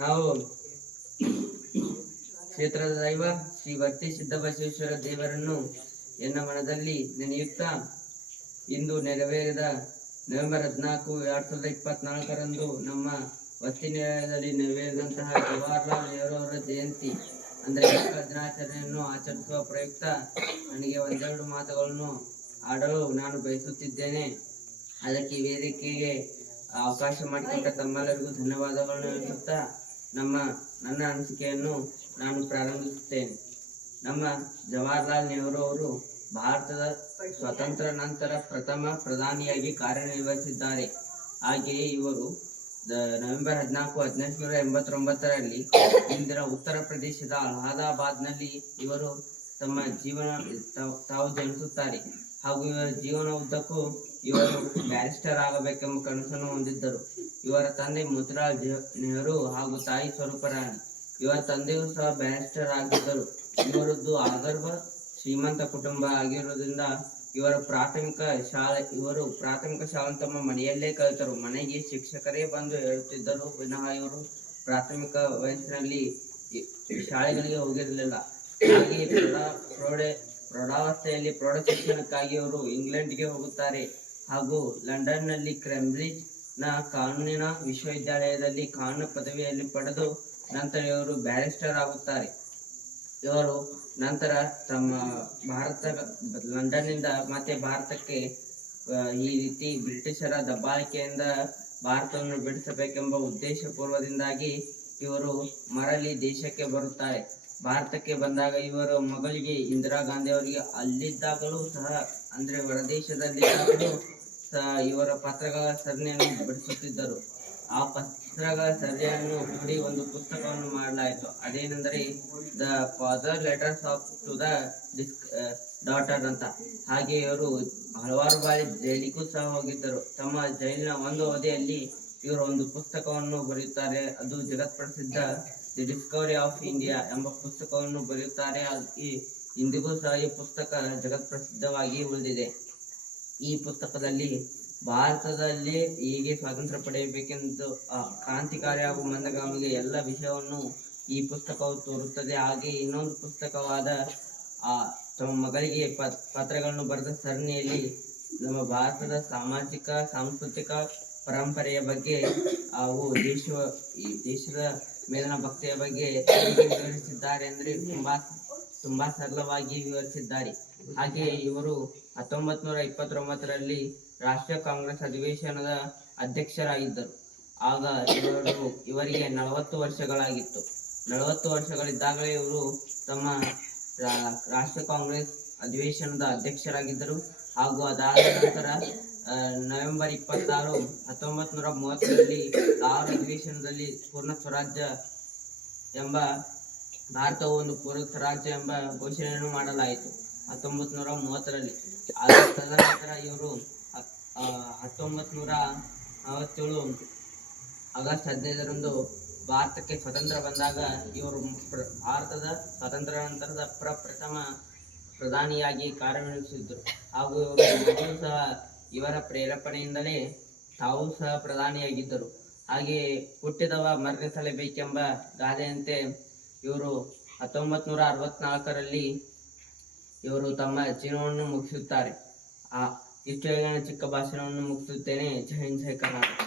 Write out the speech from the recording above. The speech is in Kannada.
ನಾವು ಕ್ಷೇತ್ರದ ದೈವ ಶ್ರೀ ವರ್ತಿ ಸಿದ್ದಬಸವೇಶ್ವರ ದೇವರನ್ನು ಎನ್ನ ಮನದಲ್ಲಿ ನೆನೆಯುತ್ತಾ ಇಂದು ನೆರವೇರಿದ ನವೆಂಬರ್ 14, 2024ರಂದು ನಮ್ಮ ವಸತಿ ನಿಲಯದಲ್ಲಿ ನೆರವೇರಿದಂತಹ ಜವಾಹರ್ಲಾಲ್ ನೆಹರು ಅವರ ಜಯಂತಿ ಅಂದರೆ ದಿನಾಚರಣೆಯನ್ನು ಆಚರಿಸುವ ಪ್ರಯುಕ್ತ ನನಗೆ ಒಂದೆರಡು ಮಾತುಗಳನ್ನು ಆಡಲು ನಾನು ಬಯಸುತ್ತಿದ್ದೇನೆ. ಅದಕ್ಕೆ ವೇದಿಕೆಗೆ ಅವಕಾಶ ಮಾಡಿಕೊಟ್ಟ ತಮ್ಮೆಲ್ಲರಿಗೂ ಧನ್ಯವಾದಗಳನ್ನು ಹೇಳುತ್ತಾ ನನ್ನ ಅನಿಸಿಕೆಯನ್ನು ನಾನು ಪ್ರಾರಂಭಿಸುತ್ತೇನೆ. ನಮ್ಮ ಜವಾಹರ್ಲಾಲ್ ನೆಹರು ಅವರು ಭಾರತದ ಸ್ವಾತಂತ್ರ್ಯ ನಂತರ ಪ್ರಥಮ ಪ್ರಧಾನಿಯಾಗಿ ಕಾರ್ಯನಿರ್ವಹಿಸಿದ್ದಾರೆ. ಹಾಗೆಯೇ ಇವರು ನವೆಂಬರ್ 14, 1889ರಲ್ಲಿ ಇಂದಿನ ಉತ್ತರ ಪ್ರದೇಶದ ಅಲಹಾಬಾದ್ನಲ್ಲಿ ಇವರು ತಾವು ಜನಿಸುತ್ತಾರೆ. ಹಾಗೂ ಇವರ ಜೀವನ ಉದ್ದಕ್ಕೂ ಇವರು ಬ್ಯಾರಿಸ್ಟರ್ ಆಗಬೇಕೆಂಬ ಕನಸನ್ನು ಹೊಂದಿದ್ದರು. ಇವರ ತಂದೆ ಮೋತಿಲಾಲ್ ನೆಹರು ಹಾಗೂ ತಾಯಿ ಸ್ವರೂಪರಾಣಿ. ಇವರ ತಂದೆಯೂ ಸಹ ಬ್ಯಾರಿಸ್ಟರ್ ಆಗಿದ್ದರು. ಇವರದ್ದು ಆಗರ್ಭ ಶ್ರೀಮಂತ ಕುಟುಂಬ ಆಗಿರುವುದರಿಂದ ಇವರು ಪ್ರಾಥಮಿಕ ಶಾಲೆ ತಮ್ಮ ಮನೆಯಲ್ಲೇ ಕಲಿತರು. ಮನೆಗೆ ಶಿಕ್ಷಕರೇ ಬಂದು ಹೇಳುತ್ತಿದ್ದರು ವಿನಃ ಇವರು ಪ್ರಾಥಮಿಕ ವಯಸ್ಸಿನಲ್ಲಿ ಶಾಲೆಗಳಿಗೆ ಹೋಗಿರಲಿಲ್ಲ. ಹಾಗೆಯೇ ಪ್ರೌಢಾವಸ್ಥೆಯಲ್ಲಿ ಪ್ರೌಢ ಶಿಕ್ಷಣಕ್ಕಾಗಿ ಅವರು ಇಂಗ್ಲೆಂಡ್ಗೆ ಹೋಗುತ್ತಾರೆ ಹಾಗೂ ಲಂಡನ್ನಲ್ಲಿ ಕೇಂಬ್ರಿಡ್ಜ್ ನ ಕಾನೂನಿನ ವಿಶ್ವವಿದ್ಯಾಲಯದಲ್ಲಿ ಕಾನೂನು ಪದವಿಯಲ್ಲಿ ಪಡೆದು ನಂತರ ಇವರು ಬ್ಯಾರಿಸ್ಟರ್ ಆಗುತ್ತಾರೆ. ಇವರು ನಂತರ ತಮ್ಮ ಲಂಡನ್ನಿಂದ ಮತ್ತೆ ಭಾರತಕ್ಕೆ ಈ ರೀತಿ ಬ್ರಿಟಿಷರ ದಬ್ಬಾಳಿಕೆಯಿಂದ ಭಾರತವನ್ನು ಬಿಡಿಸಬೇಕೆಂಬ ಉದ್ದೇಶ ಪೂರ್ವದಿಂದಾಗಿ ಇವರು ಮರಳಿ ದೇಶಕ್ಕೆ ಬರುತ್ತಾರೆ. ಭಾರತಕ್ಕೆ ಬಂದಾಗ ಇವರ ಮಗಳಿಗೆ ಇಂದಿರಾ ಗಾಂಧಿ ಅವರಿಗೆ ಅಲ್ಲಿದ್ದಾಗಲೂ ಸಹ ಅಂದ್ರೆ ಹೊರದೇಶದಲ್ಲಿದ್ದಾಗಲೂ ಸಹ ಇವರ ಪತ್ರಗಳ ಸರಣಿಯನ್ನು ಬಿಡಿಸುತ್ತಿದ್ದರು. ಆ ಪತ್ರಗಳ ಸರಣಿಯನ್ನು ಕೂಡಿ ಒಂದು ಪುಸ್ತಕವನ್ನು ಮಾಡಲಾಯಿತು. ಅದೇನೆಂದರೆ the father letters to the daughter ಅಂತ. ಹಾಗೆ ಇವರು ಹಲವಾರು ಬಾರಿ ಜೈಲಿಗೂ ಸಹ ಹೋಗಿದ್ದರು. ತಮ್ಮ ಜೈಲಿನ ಒಂದು ಅವಧಿಯಲ್ಲಿ ಇವರು ಒಂದು ಪುಸ್ತಕವನ್ನು ಬರೆಯುತ್ತಾರೆ. ಅದು ಜಗತ್ ಪ್ರಸಿದ್ಧ ದಿ ಡಿಸ್ಕವರಿ ಆಫ್ ಇಂಡಿಯಾ ಎಂಬ ಪುಸ್ತಕವನ್ನು ಬರೆಯುತ್ತಾರೆ. ಇಂದಿಗೂ ಸಹ ಈ ಪುಸ್ತಕ ಜಗತ್ ಪ್ರಸಿದ್ಧವಾಗಿ ಉಳಿದಿದೆ. ಈ ಪುಸ್ತಕದಲ್ಲಿ ಭಾರತದಲ್ಲಿ ಹೇಗೆ ಸ್ವಾತಂತ್ರ್ಯ ಪಡೆಯಬೇಕೆಂದು ಕ್ರಾಂತಿಕಾರಿ ಹಾಗೂ ಮಂದಗಾಮಿಗೆ ಎಲ್ಲ ವಿಷಯವನ್ನು ಈ ಪುಸ್ತಕವು ತೋರುತ್ತದೆ. ಹಾಗೆ ಇನ್ನೊಂದು ಪುಸ್ತಕವಾದ ತಮ್ಮ ಮಗಳಿಗೆ ಪತ್ರಗಳನ್ನು ಬರೆದ ಸರಣಿಯಲ್ಲಿ ನಮ್ಮ ಭಾರತದ ಸಾಮಾಜಿಕ ಸಾಂಸ್ಕೃತಿಕ ಪರಂಪರೆಯ ಬಗ್ಗೆ ಹಾಗೂ ದೇಶದ ಮೇಲಿನ ಭಕ್ತಿಯ ಬಗ್ಗೆ ಹೇಗೆ ವಿವರಿಸಿದ್ದಾರೆ ಅಂದರೆ ತುಂಬಾ ಸರಳವಾಗಿ ವಿವರಿಸಿದ್ದಾರೆ. ಹಾಗೆಯೇ ಇವರು 1929ರಲ್ಲಿ ರಾಷ್ಟ್ರೀಯ ಕಾಂಗ್ರೆಸ್ ಅಧಿವೇಶನದ ಅಧ್ಯಕ್ಷರಾಗಿದ್ದರು. ಆಗ ಇವರಿಗೆ 40 ವರ್ಷಗಳಾಗಿತ್ತು. 40 ವರ್ಷಗಳಿದ್ದಾಗಲೇ ಇವರು ತಮ್ಮ ರಾಷ್ಟ್ರೀಯ ಕಾಂಗ್ರೆಸ್ ಅಧಿವೇಶನದ ಅಧ್ಯಕ್ಷರಾಗಿದ್ದರು. ಹಾಗೂ ಅದಾದ ನಂತರ ನವೆಂಬರ್ 26, 1930ರಲ್ಲಿ ಲಾಹೋರ್ ಅಧಿವೇಶನದಲ್ಲಿ ಪೂರ್ಣ ಸ್ವರಾಜ್ಯ ಎಂಬ ಭಾರತವು ಒಂದು ಪೂರ್ಣ ಸ್ವರಾಜ್ಯ ಎಂಬ ಘೋಷಣೆಯನ್ನು ಮಾಡಲಾಯಿತು 1930ರಲ್ಲಿ. ತದನಂತರ ಇವರು 1947 ಆಗಸ್ಟ್ 15ರಂದು ಭಾರತಕ್ಕೆ ಸ್ವಾತಂತ್ರ್ಯ ಬಂದಾಗ ಇವರು ಭಾರತದ ಸ್ವಾತಂತ್ರ್ಯ ನಂತರದ ಪ್ರಥಮ ಪ್ರಧಾನಿಯಾಗಿ ಕಾರ್ಯನಿರ್ವಹಿಸಿದ್ದರು. ಹಾಗೂ ಇವರು ಸಹ ಇವರ ಪ್ರೇರೇಪಣೆಯಿಂದಲೇ ತಾವು ಸಹ ಪ್ರಧಾನಿಯಾಗಿದ್ದರು. ಹಾಗೆಯೇ ಹುಟ್ಟಿದವ ಮರಣಿಸಲೇಬೇಕೆಂಬ ಗಾದೆಯಂತೆ ಇವರು 1964ರಲ್ಲಿ ಇವರು ತಮ್ಮ ಜೀವನವನ್ನು ಮುಗಿಸುತ್ತಾರೆ. ಇಷ್ಟು ಚಿಕ್ಕ ಭಾಷಣವನ್ನು ಮುಗಿಸುತ್ತೇನೆ. ಜೈ ಹಿಂದ್, ಜೈ ಕರ್ನಾಟಕ.